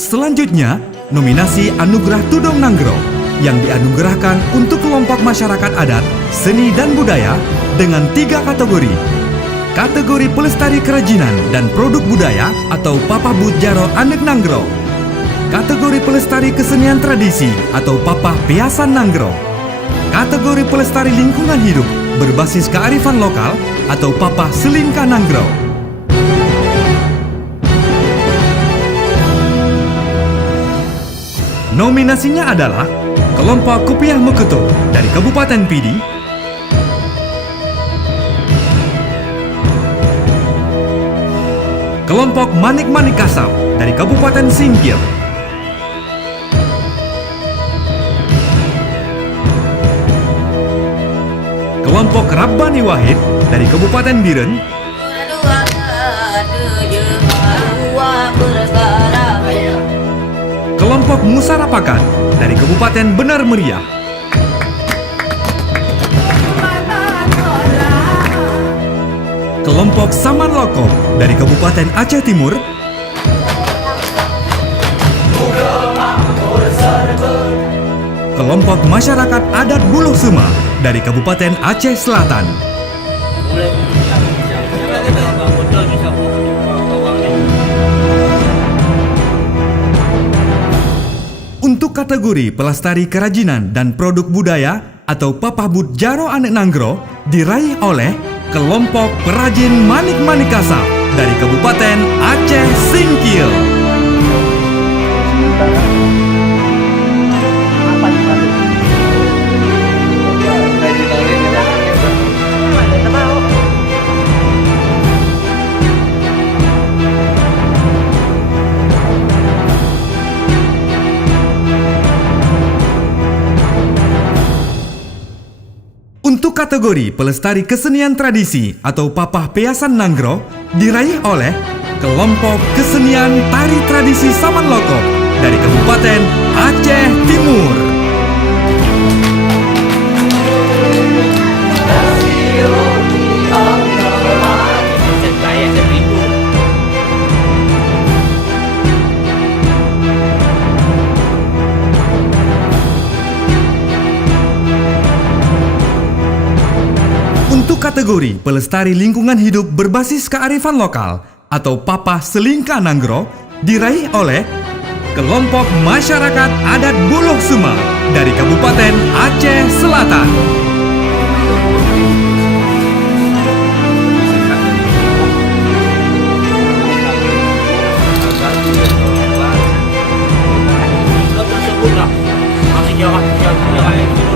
Selanjutnya, nominasi Anugerah Tudong Nanggro yang dianugerahkan untuk kelompok masyarakat adat, seni dan budaya dengan 3 kategori. Kategori Pelestari Kerajinan dan Produk Budaya atau Papah Budjaro Anek Nanggro. Kategori Pelestari Kesenian Tradisi atau Papah Piasan Nanggro. Kategori Pelestari Lingkungan Hidup berbasis kearifan lokal atau Papah Selingka Nanggro. Nominasinya adalah kelompok Kupiah Mekuto dari Kabupaten Pidi, kelompok Manik-Manik Kasab dari Kabupaten Singkil, kelompok Rabbani Wahid dari Kabupaten Biren, kelompok Musarapakan dari Kabupaten Benar Meriah, kelompok Saman Loko dari Kabupaten Aceh Timur, kelompok Masyarakat Adat Buluh Sema dari Kabupaten Aceh Selatan. Untuk kategori Pelestari Kerajinan dan Produk Budaya atau Papah Budjaro Anek Nanggro diraih oleh kelompok Perajin Manik-Manik Kasab dari Kabupaten Aceh Singkil. Untuk kategori Pelestari Kesenian Tradisi atau Papah Piasan Nanggro diraih oleh kelompok Kesenian Tari Tradisi Saman Loko dari Kabupaten Aceh Timur. Untuk kategori Pelestari Lingkungan Hidup berbasis kearifan lokal atau Papah Selingka Nanggro diraih oleh kelompok Masyarakat Adat Buluh Sema dari Kabupaten Aceh Selatan. Masih jauh.